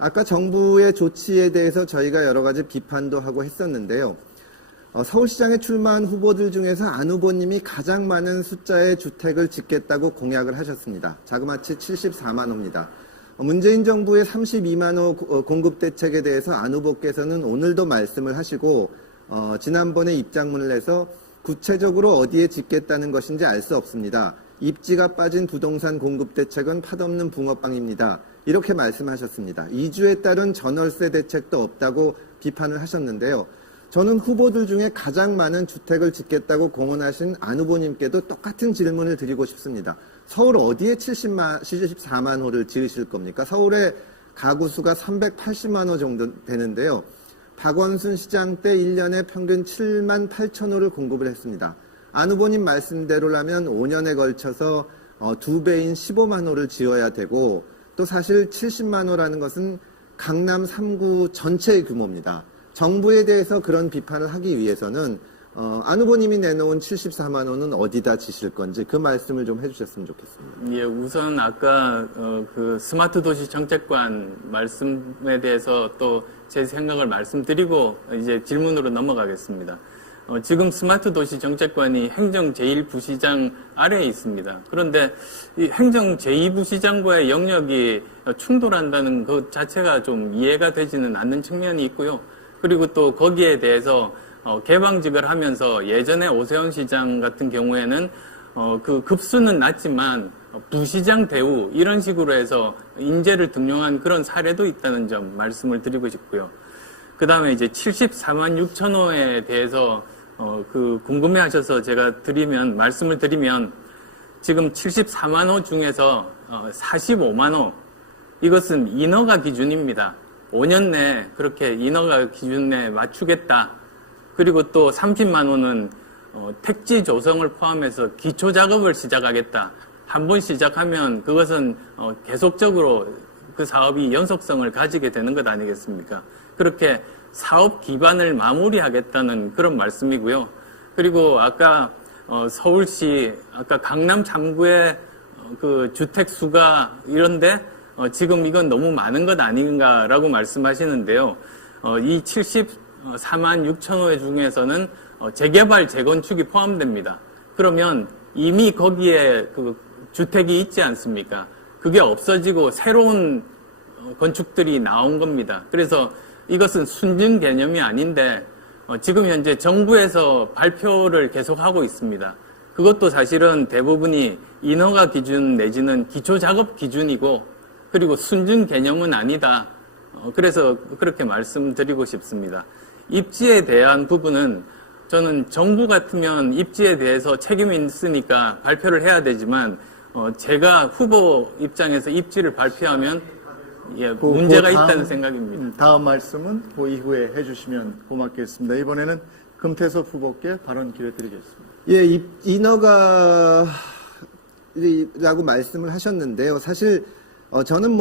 아까 정부의 조치에 대해서 저희가 여러 가지 비판도 하고 했었는데요. 서울시장에 출마한 후보들 중에서 안 후보님이 가장 많은 숫자의 주택을 짓겠다고 공약을 하셨습니다. 자그마치 74만 호입니다. 문재인 정부의 32만 호 공급 대책에 대해서 안 후보께서는 오늘도 말씀을 하시고 지난번에 입장문을 내서 구체적으로 어디에 짓겠다는 것인지 알 수 없습니다. 입지가 빠진 부동산 공급 대책은 팥없는 붕어빵입니다. 이렇게 말씀하셨습니다. 이주에 따른 전월세 대책도 없다고 비판을 하셨는데요. 저는 후보들 중에 가장 많은 주택을 짓겠다고 공언하신 안 후보님께도 똑같은 질문을 드리고 싶습니다. 서울 어디에 74만 호를 지으실 겁니까? 서울의 가구 수가 380만 호 정도 되는데요. 박원순 시장 때 1년에 평균 7만 8천 호를 공급을 했습니다. 안 후보님 말씀대로라면 5년에 걸쳐서 2배인 15만 호를 지어야 되고 또 사실 70만 호라는 것은 강남 3구 전체의 규모입니다. 정부에 대해서 그런 비판을 하기 위해서는 안 후보님이 내놓은 74만 호는 어디다 지실 건지 그 말씀을 좀 해주셨으면 좋겠습니다. 예, 우선 아까 그 스마트 도시 정책관 말씀에 대해서 또 제 생각을 말씀드리고 이제 질문으로 넘어가겠습니다. 지금 스마트 도시 정책관이 행정 제1부시장 아래에 있습니다. 그런데 이 행정 제2부시장과의 영역이 충돌한다는 것 자체가 좀 이해가 되지는 않는 측면이 있고요. 그리고 또 거기에 대해서 개방직을 하면서 예전에 오세훈 시장 같은 경우에는 그 급수는 낮지만 부시장 대우 이런 식으로 해서 인재를 등용한 그런 사례도 있다는 점 말씀을 드리고 싶고요. 그 다음에 이제 74만 6천 호에 대해서 그 궁금해하셔서 제가 말씀을 드리면 지금 74만 호 중에서 45만 호 이것은 인허가 기준입니다. 5년 내 그렇게 인허가 기준에 맞추겠다. 그리고 또 30만 호는 택지 조성을 포함해서 기초 작업을 시작하겠다. 한 번 시작하면 그것은 계속적으로 그 사업이 연속성을 가지게 되는 것 아니겠습니까? 그렇게 사업 기반을 마무리하겠다는 그런 말씀이고요. 그리고 아까 서울시 아까 강남 3구의 그 주택 수가 이런데 지금 이건 너무 많은 것 아닌가라고 말씀하시는데요. 이 74만 6천 호의 중에서는 재개발, 재건축이 포함됩니다. 그러면 이미 거기에 그 주택이 있지 않습니까? 그게 없어지고 새로운 건축들이 나온 겁니다. 그래서 이것은 순증 개념이 아닌데 지금 현재 정부에서 발표를 계속하고 있습니다. 그것도 사실은 대부분이 인허가 기준 내지는 기초작업 기준이고 그리고 순증 개념은 아니다. 그래서 그렇게 말씀드리고 싶습니다. 입지에 대한 부분은 저는 정부 같으면 입지에 대해서 책임이 있으니까 발표를 해야 되지만 제가 후보 입장에서 입지를 발표하면 문제가 있다는 생각입니다. 다음 말씀은 그 이후에 해주시면 고맙겠습니다. 이번에는 금태섭 후보께 발언 기회 드리겠습니다. 예, 인허가라고 말씀을 하셨는데요. 사실 저는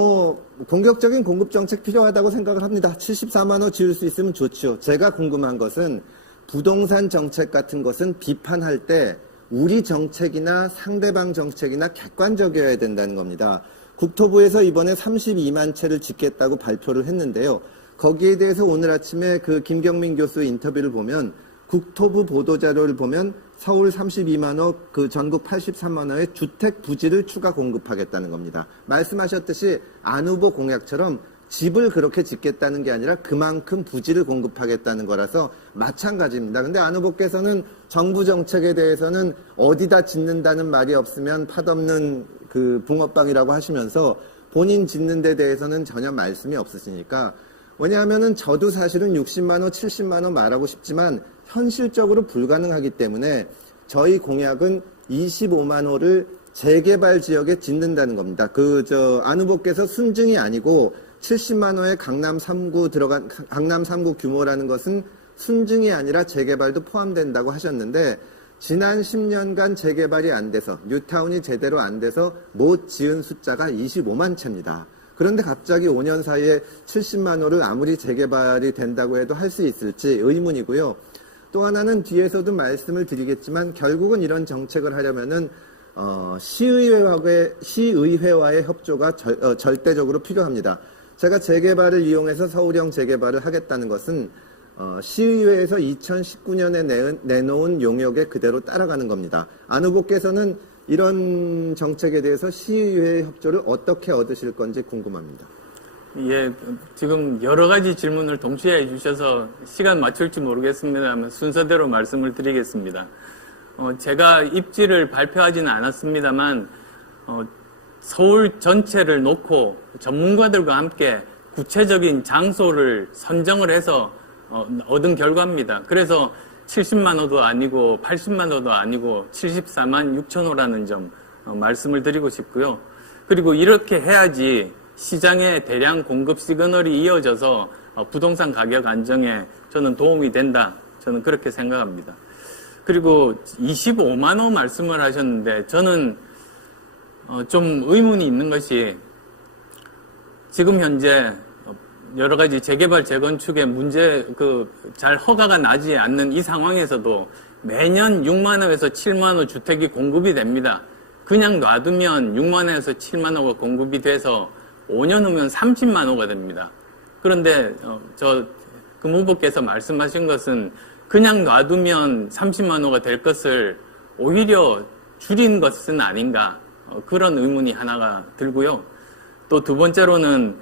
공격적인 공급 정책 필요하다고 생각을 합니다. 74만 호 지을 수 있으면 좋죠. 제가 궁금한 것은 부동산 정책 같은 것은 비판할 때 우리 정책이나 상대방 정책이나 객관적이어야 된다는 겁니다. 국토부에서 이번에 32만 채를 짓겠다고 발표를 했는데요. 거기에 대해서 오늘 아침에 그 김경민 교수 인터뷰를 보면 국토부 보도자료를 보면 서울 32만 호, 그 전국 83만 호의 주택 부지를 추가 공급하겠다는 겁니다. 말씀하셨듯이 안 후보 공약처럼 집을 그렇게 짓겠다는 게 아니라 그만큼 부지를 공급하겠다는 거라서 마찬가지입니다. 근데 안 후보께서는 정부 정책에 대해서는 어디다 짓는다는 말이 없으면 팥없는 그 붕어빵이라고 하시면서 본인 짓는 데 대해서는 전혀 말씀이 없으시니까 왜냐하면은 저도 사실은 60만 호, 70만 호 말하고 싶지만 현실적으로 불가능하기 때문에 저희 공약은 25만 호를 재개발 지역에 짓는다는 겁니다. 안 후보께서 순증이 아니고 70만 호의 강남 3구 규모라는 것은 순증이 아니라 재개발도 포함된다고 하셨는데 지난 10년간 재개발이 안 돼서 뉴타운이 제대로 안 돼서 못 지은 숫자가 25만 채입니다. 그런데 갑자기 5년 사이에 70만 호를 아무리 재개발이 된다고 해도 할 수 있을지 의문이고요. 또 하나는 뒤에서도 말씀을 드리겠지만 결국은 이런 정책을 하려면은 시의회와의 협조가 절대적으로 필요합니다. 제가 재개발을 이용해서 서울형 재개발을 하겠다는 것은 시의회에서 2019년에 내놓은 용역에 그대로 따라가는 겁니다. 안 후보께서는 이런 정책에 대해서 시의회의 협조를 어떻게 얻으실 건지 궁금합니다. 예, 지금 여러 가지 질문을 동시에 해주셔서 시간 맞출지 모르겠습니다만 순서대로 말씀을 드리겠습니다. 제가 입지를 발표하지는 않았습니다만 서울 전체를 놓고 전문가들과 함께 구체적인 장소를 선정을 해서 얻은 결과입니다. 그래서 70만 호도 아니고 80만 호도 아니고 74만 6천 호라는 점 말씀을 드리고 싶고요. 그리고 이렇게 해야지 시장에 대량 공급 시그널이 이어져서 부동산 가격 안정에 저는 도움이 된다. 저는 그렇게 생각합니다. 그리고 25만 호 말씀을 하셨는데 저는 좀 의문이 있는 것이 지금 현재 여러 가지 재개발, 재건축의 문제, 잘 허가가 나지 않는 이 상황에서도 매년 6만 호에서 7만 호 주택이 공급이 됩니다. 그냥 놔두면 6만 호에서 7만 호가 공급이 돼서 5년 후면 30만 호가 됩니다. 그런데, 금 후보께서 말씀하신 것은 그냥 놔두면 30만 호가 될 것을 오히려 줄인 것은 아닌가. 그런 의문이 하나가 들고요. 또 두 번째로는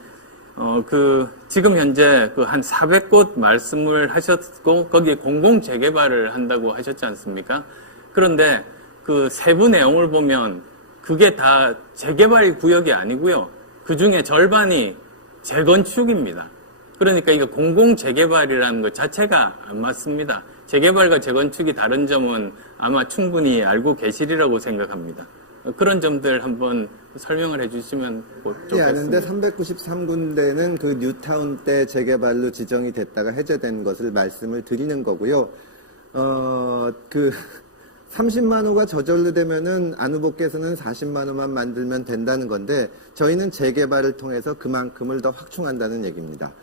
지금 현재 한 400곳 말씀을 하셨고, 거기에 공공 재개발을 한다고 하셨지 않습니까? 그런데 그 세부 내용을 보면 그게 다 재개발 구역이 아니고요. 그 중에 절반이 재건축입니다. 그러니까 이거 공공 재개발이라는 것 자체가 안 맞습니다. 재개발과 재건축이 다른 점은 아마 충분히 알고 계시리라고 생각합니다. 그런 점들 한번 설명을 해주시면 좋겠습니다. 아는데 393군데는 그 뉴타운 때 재개발로 지정이 됐다가 해제된 것을 말씀을 드리는 거고요. 30만 호가 저절로 되면은 안 후보께서는 40만 호만 만들면 된다는 건데 저희는 재개발을 통해서 그만큼을 더 확충한다는 얘기입니다.